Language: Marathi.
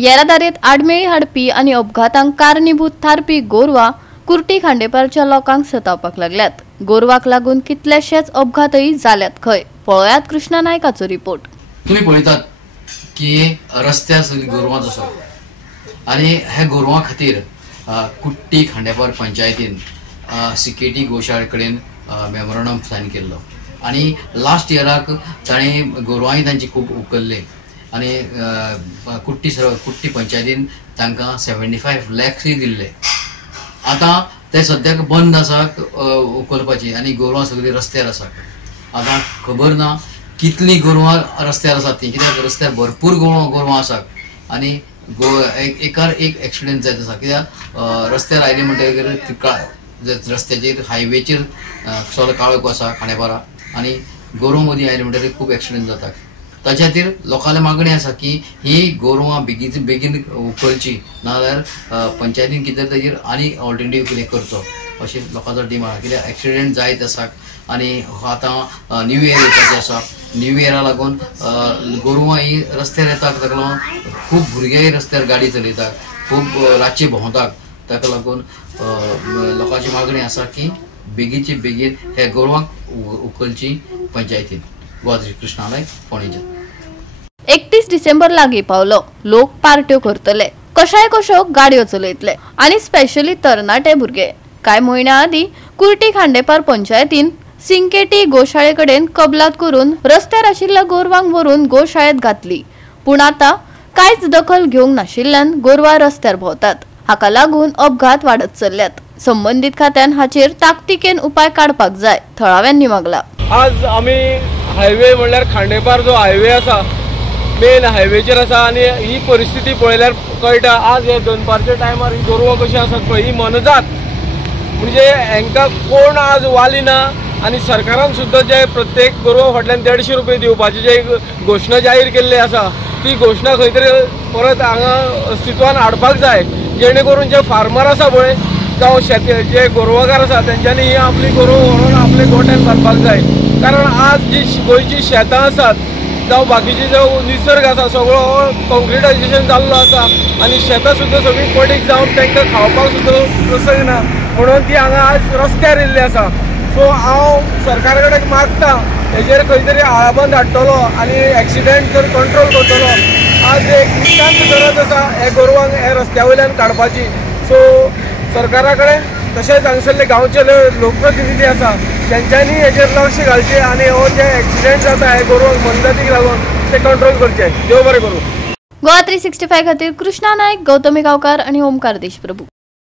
येरादारीत आडमेळी हाडपी आणि अपघातांक कारणीभूत थारपी गोरवां कुर्टी खांडेपारच्या लोकांक सतावपाक लागल्यात। गोरवाक लागून कितलेशेच अपघातही जाल्यात खंय, पळयात कृष्णा नायकाचो रिपोर्ट। तुम्ही पळयतात की रस्त्यार सगळी गोरवां आसात आणि हे गोरवां खातीर कुट्टी खांडेपार पंचायतीन सिकेटी गोशाळे कडेन मेमोरंडम सायन केल्लो आणि लास्ट इयराक ताणी गोरवांय तांची खूब उखल्ले आणि कुट्टी पंचायतीन तांकां 75 lakhs दिल्ले। आता ते सद्याक बंद आसा उखलपाची आणि गोरवां सगळी रस्त्यार आसात। आता खबर ना कितली गोरवां रस्त्यार आसात ती, कित्याक रस्त्यार भरपूर गोरवां आसात आणि एकार एक एक्सिडेंट जायत आसा। कित्याक रस्त्यार आयले म्हणटकीर रस्त्याचेर हायवेचेर चड काळोख आसा खांडेपारा आणि गोरवां मदीं आयले म्हणटकीर खूब एक्सिडेंट जातात। ताच्या खातीर लोकांची मागणी आसा की ही गोरवां बेगीन उखलची, नाजाल्यार पंचायतीन कितें ताजेर आनी ऑल्टरनेटीव कितें करचो अशें लोकांचो डिमांड आसा। कित्याक एक्सिडेंट जायत आसात आणि आतां न्यू इयर येवपाचें आसा। न्यू इयरा लागून गोरवां ही रस्त्यार येतात, ताका लागून खूब भुरगेय रस्त्यार गाडी चलयतात, खूब रातचे भोंवतात। ताका लागून लोकांची मागणी आसा की बेगीचे बेगीन हे गोरवांक उखलची पंचायतीन। गोवाश्री कृष्णा नायक, फोंडेच्यान। 31 डिसेंबर लागीं पावलो, लोक पार्ट्यो करतले, कशाय कशो गाडयो चलयतले आणि स्पेशली तरणाटे भुरगे। कांय म्हयन्या आदीं कुर्टी खांडेपार पंचायतीन सिंकेटी गोशाळे कडेन कबलात करून रस्त्यार आशिल्ल्या गोरवांक व्हरून गोशाळेंत घातली, पूण आता कांयच दखल घेवंक नाशिल्ल्यान गोरवां रस्त्यार भोंवतात। हाका लागून अपघात वाडत चल्ल्यात। संबंधित खात्यान हाचेर ताकतिकेन उपाय काडपाक जाय, थळाव्यांनी मागला। आज आमी हायवे म्हणल्यार खांडेपार जो हायवे आसा, मेन हायवेचेर आसा आणि ही परिस्थिती पळयल्यार कळटा। आज हे दनपारच्या टायमार ही गोरवां कशी आसात पळय, ही मनजात म्हणजे हांकां कोण आज वालिना आणि सरकारान सुद्दां जे प्रत्येक गोरवां फाटल्यान 150 रुपये दिवपाची जे घोशणा जाहीर केल्ली आसा, ती घोशणा खंय तरी परत हांगा अस्तित्वान हाडपाक जाय, जेणे करून जे फार्मर आसा पळय जावं जे गोरवाकार आसा तेंच्यांनी ही आपली गोरवां व्हरून आपले गोठ्यान घालपाक जाय। कारण आज जी गोंयची शेतां आसात जावं बाकीचे जो निसर्ग आसा सगळो कॉन्क्रिटायझेशन जाल्लो आसा आणि शेतां सुद्दां सगळी पडीक जावन तांकां खावपाक सुद्दां प्रसंग ना, म्हणून ती हांगा आज रस्त्यार येयल्ली आसा। सो हांव सरकारा कडेन मागता हेजेर खंय तरी आळाबंद हाडटलो आणि एक्सिडेंट जर कंट्रोल करतलो। आज एक नितांत गरज आसा हे गोरवांक हे रस्त्या वयल्यान काडपाची। सो सरकारा कडेन तशेंच हांगसरले गांवचे लोकप्रतिनिधी आसा तेंच्यांनी हेजेर लक्ष घालचें आणि हो जे एक्सिडेंट जाता हे गोरवांक मनजातीक लागून ते कंट्रोल करचे। देव बरें करूं। गोवा 365 खातीर कृष्णा नायक, गौतमी गांवकार आणि ओमकार देशप्रभू।